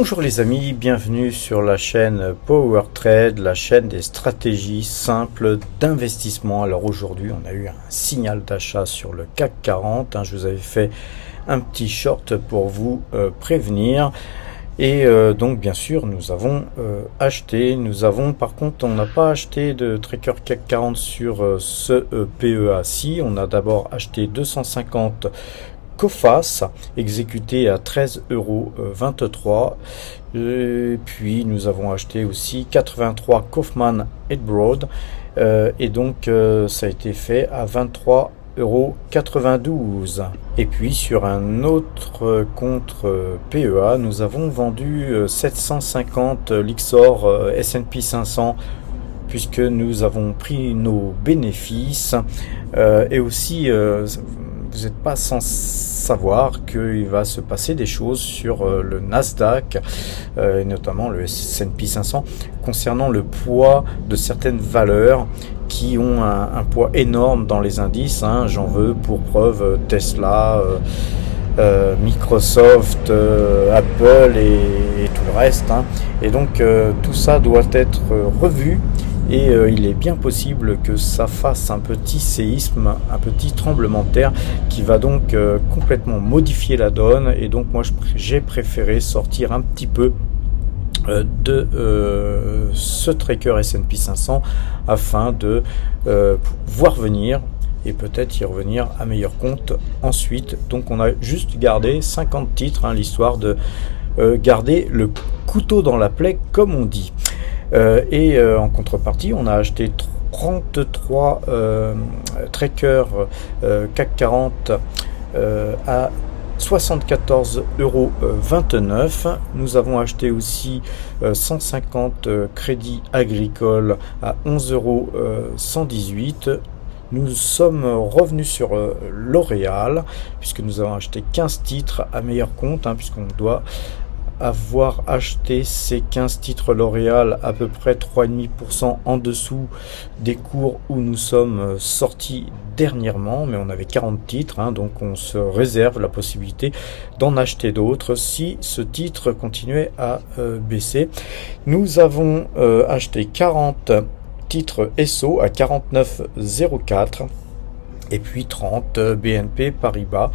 Bonjour les amis, bienvenue sur la chaîne Power Trade, la chaîne des stratégies simples d'investissement. Alors aujourd'hui on a eu un signal d'achat sur le CAC 40, je vous avais fait un petit short pour vous prévenir. Et donc bien sûr nous avons acheté, par contre on n'a pas acheté de tracker CAC 40 sur ce PEA-ci, on a d'abord acheté 250 Coface exécuté à 13,23 €. Et puis nous avons acheté aussi 83 Kaufman Broad et donc ça a été fait à 23,92 €. Et puis sur un autre compte PEA, nous avons vendu 750 Lyxor S&P 500 puisque nous avons pris nos bénéfices et aussi vous n'êtes pas sans savoir qu'il va se passer des choses sur le Nasdaq, et notamment le S&P 500, concernant le poids de certaines valeurs qui ont un poids énorme dans les indices. J'en veux pour preuve Tesla, Microsoft, Apple et tout le reste. Et donc tout ça doit être revu. Et il est bien possible que ça fasse un petit séisme, un petit tremblement de terre qui va donc complètement modifier la donne. Et donc moi j'ai préféré sortir un petit peu de ce tracker S&P 500 afin de voir venir et peut-être y revenir à meilleur compte ensuite. Donc on a juste gardé 50 titres, l'histoire de garder le couteau dans la plaie comme on dit. En contrepartie, on a acheté 33 trackers CAC 40 à 74,29 €. Nous avons acheté aussi 150 crédits agricoles à 11,118 €. Nous sommes revenus sur L'Oréal puisque nous avons acheté 15 titres à meilleur compte, puisqu'on doit avoir acheté ces 15 titres L'Oréal à peu près 3,5% en dessous des cours où nous sommes sortis dernièrement, mais on avait 40 titres, donc on se réserve la possibilité d'en acheter d'autres si ce titre continuait à baisser. Nous avons acheté 40 titres Esso à 49,04 € et puis 30 BNP Paribas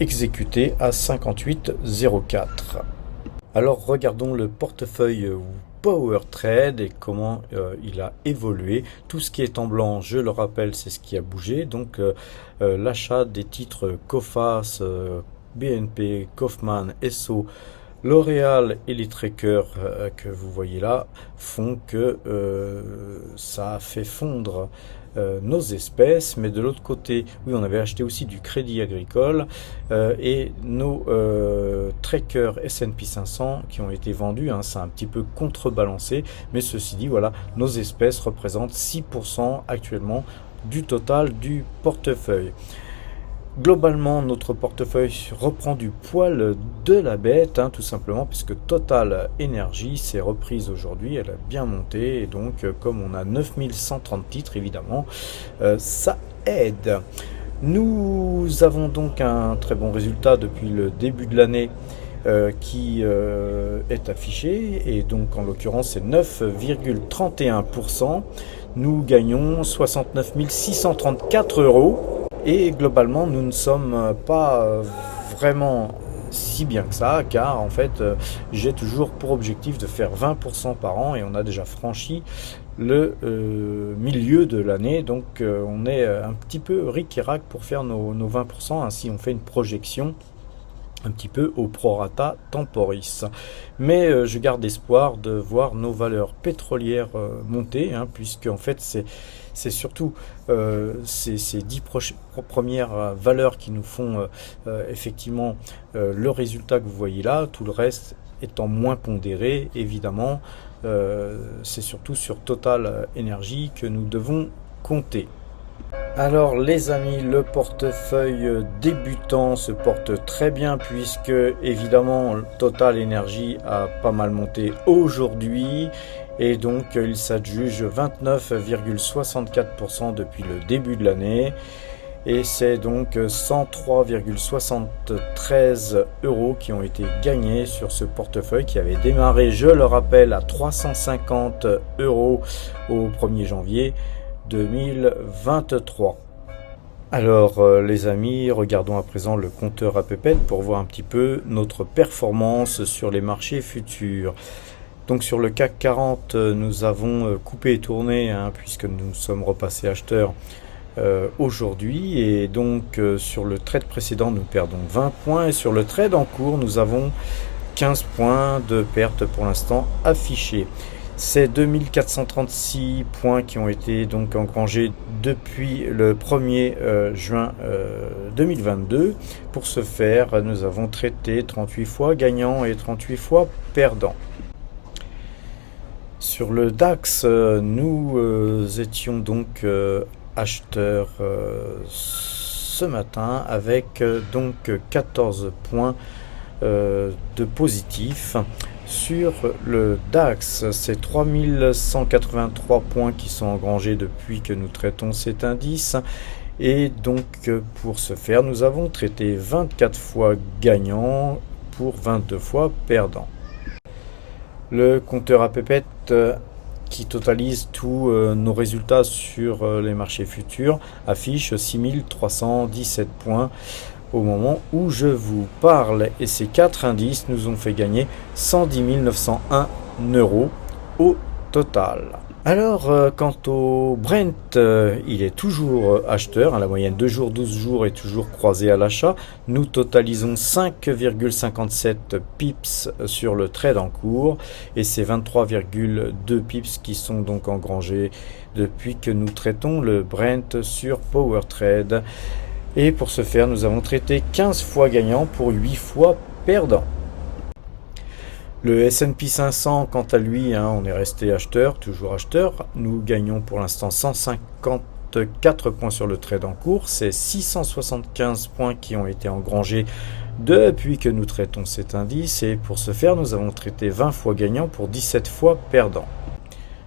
exécutés à 58,04 €. Alors regardons le portefeuille Power Trade et comment il a évolué. Tout ce qui est en blanc, je le rappelle, c'est ce qui a bougé. Donc l'achat des titres Coface, BNP, Kaufman, Esso, L'Oréal et les trackers que vous voyez là font que ça a fait fondre nos espèces. Mais de l'autre côté, oui, on avait acheté aussi du crédit agricole et nos trackers S&P 500 qui ont été vendus, c'est un petit peu contrebalancé, mais ceci dit, voilà, nos espèces représentent 6% actuellement du total du portefeuille. Globalement, notre portefeuille reprend du poil de la bête, tout simplement, puisque Total Energy s'est reprise aujourd'hui, elle a bien monté, et donc comme on a 9130 titres, évidemment, ça aide. Nous avons donc un très bon résultat depuis le début de l'année qui est affiché, et donc en l'occurrence c'est 9,31%. Nous gagnons 69 634 €. Et globalement, nous ne sommes pas vraiment si bien que ça, car en fait, j'ai toujours pour objectif de faire 20% par an et on a déjà franchi le milieu de l'année. Donc, on est un petit peu ric et rac pour faire nos 20%. Ainsi, on fait une projection un petit peu au prorata temporis. Mais je garde espoir de voir nos valeurs pétrolières monter, puisque en fait c'est surtout ces 10 premières valeurs qui nous font effectivement le résultat que vous voyez là, tout le reste étant moins pondéré évidemment. C'est surtout sur Total Energy que nous devons compter. Alors les amis, le portefeuille débutant se porte très bien puisque évidemment Total Energy a pas mal monté aujourd'hui et donc il s'adjuge 29,64% depuis le début de l'année. et c'est donc 103,73 € qui ont été gagnés sur ce portefeuille qui avait démarré, je le rappelle, à 350 € au 1er janvier 2023. Alors les amis, regardons à présent le compteur à pépette pour voir un petit peu notre performance sur les marchés futurs. Donc sur le CAC 40, nous avons coupé et tourné puisque nous sommes repassés acheteurs aujourd'hui, et donc sur le trade précédent nous perdons 20 points et sur le trade en cours nous avons 15 points de perte pour l'instant affichés. C'est 2436 points qui ont été donc engrangés depuis le 1er juin 2022. Pour ce faire, nous avons traité 38 fois gagnants et 38 fois perdants. Sur le DAX, nous étions donc acheteurs ce matin avec donc 14 points de positif. Sur le DAX, c'est 3183 points qui sont engrangés depuis que nous traitons cet indice. Et donc pour ce faire, nous avons traité 24 fois gagnants pour 22 fois perdants. Le compteur à pépette qui totalise tous nos résultats sur les marchés futurs affiche 6317 points au moment où je vous parle, et ces 4 indices nous ont fait gagner 110 901 € au total. Alors quant au Brent, il est toujours acheteur, la moyenne 2 jours 12 jours est toujours croisée à l'achat. Nous totalisons 5,57 pips sur le trade en cours, et c'est 23,2 pips qui sont donc engrangés depuis que nous traitons le Brent sur PowerTrade. Et pour ce faire, nous avons traité 15 fois gagnant pour 8 fois perdant. Le S&P 500, quant à lui, on est resté acheteur, toujours acheteur. Nous gagnons pour l'instant 154 points sur le trade en cours. C'est 675 points qui ont été engrangés depuis que nous traitons cet indice. Et pour ce faire, nous avons traité 20 fois gagnant pour 17 fois perdant.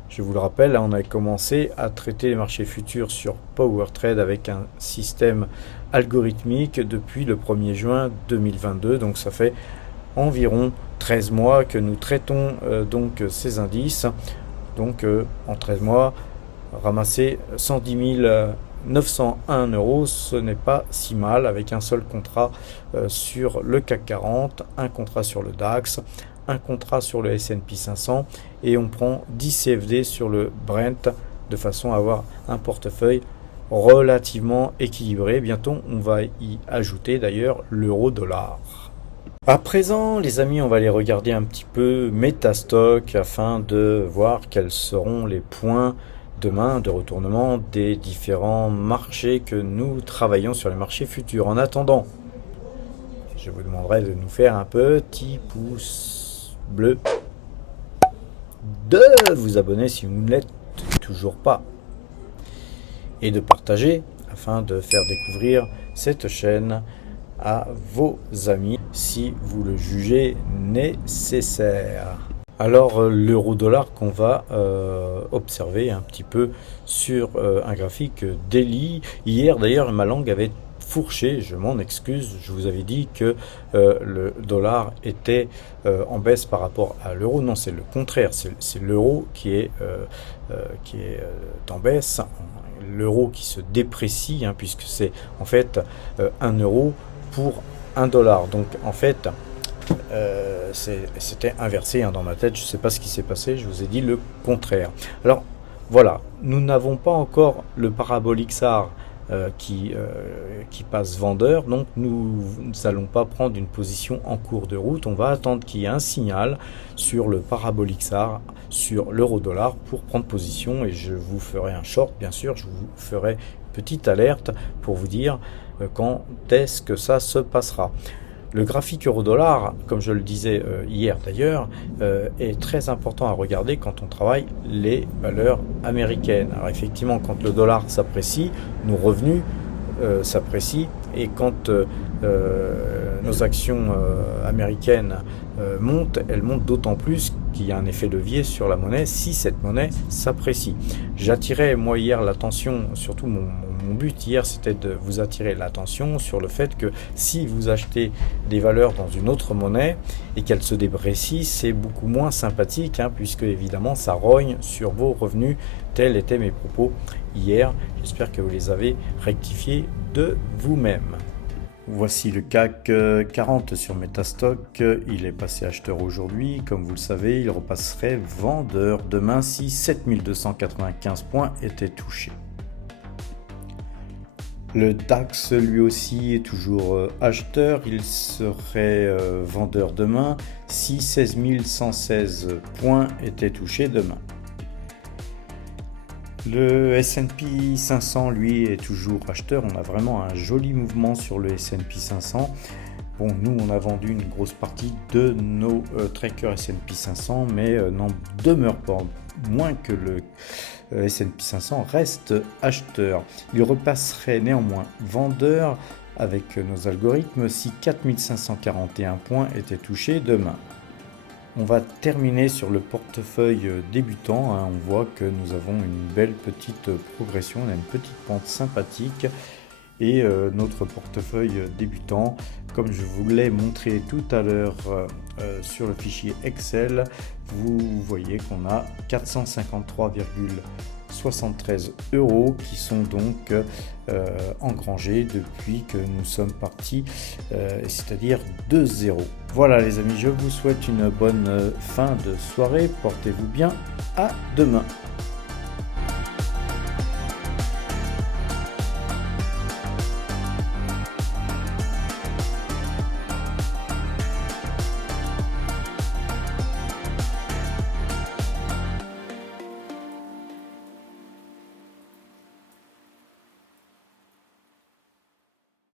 Je vous le rappelle, on a commencé à traiter les marchés futurs sur PowerTrade avec un système algorithmique depuis le 1er juin 2022. Donc ça fait environ 13 mois que nous traitons donc ces indices. Donc en 13 mois, ramasser 110 901 €, ce n'est pas si mal, avec un seul contrat sur le CAC 40, un contrat sur le DAX, un contrat sur le S&P 500, et on prend 10 CFD sur le Brent de façon à avoir un portefeuille relativement équilibré. Bientôt on va y ajouter d'ailleurs l'euro-dollar. À présent les amis, on va aller regarder un petit peu Metastock afin de voir quels seront les points demain de retournement des différents marchés que nous travaillons sur les marchés futurs. En attendant, je vous demanderai de nous faire un petit pouce bleu, de vous abonner si vous ne l'êtes toujours pas, et de partager afin de faire découvrir cette chaîne à vos amis si vous le jugez nécessaire. Alors l'euro-dollar qu'on va observer un petit peu sur un graphique daily. Hier d'ailleurs ma langue avait fourché, je m'en excuse, je vous avais dit que le dollar était en baisse par rapport à l'euro. Non, c'est le contraire, c'est l'euro qui est en baisse, l'euro qui se déprécie, puisque c'est en fait 1 euro pour 1 dollar. Donc en fait c'était inversé dans ma tête, je ne sais pas ce qui s'est passé, je vous ai dit le contraire. Alors voilà, nous n'avons pas encore le parabolique SAR qui passe vendeur, donc nous n'allons pas prendre une position en cours de route. On va attendre qu'il y ait un signal sur le parabolique SAR, sur l'euro-dollar, pour prendre position, et je vous ferai un short, bien sûr, je vous ferai une petite alerte pour vous dire quand est-ce que ça se passera. Le graphique euro-dollar, comme je le disais hier d'ailleurs, est très important à regarder quand on travaille les valeurs américaines. Alors effectivement, quand le dollar s'apprécie, nos revenus s'apprécient, et quand nos actions américaines montent, elles montent d'autant plus qu'il y a un effet levier sur la monnaie si cette monnaie s'apprécie. J'attirais moi hier l'attention, surtout mon mon but hier, c'était de vous attirer l'attention sur le fait que si vous achetez des valeurs dans une autre monnaie et qu'elles se déprécient, c'est beaucoup moins sympathique, hein, puisque évidemment ça rogne sur vos revenus. Tels étaient mes propos hier. J'espère que vous les avez rectifiés de vous-même. Voici le CAC 40 sur Metastock, il est passé acheteur aujourd'hui, comme vous le savez, il repasserait vendeur demain si 7295 points étaient touchés. Le DAX lui aussi est toujours acheteur, il serait vendeur demain si 16116 points étaient touchés demain. Le S&P 500, lui, est toujours acheteur. On a vraiment un joli mouvement sur le S&P 500. Bon, nous, on a vendu une grosse partie de nos trackers S&P 500, mais n'en demeure pas moins que le S&P 500 reste acheteur. Il repasserait néanmoins vendeur avec nos algorithmes si 4541 points étaient touchés demain. On va terminer sur le portefeuille débutant, hein. On voit que nous avons une belle petite progression, on a une petite pente sympathique et notre portefeuille débutant, comme je vous l'ai montré tout à l'heure sur le fichier Excel, vous voyez qu'on a 453,73 € qui sont donc engrangés depuis que nous sommes partis, c'est-à-dire de 0. Voilà les amis, je vous souhaite une bonne fin de soirée, portez-vous bien, à demain.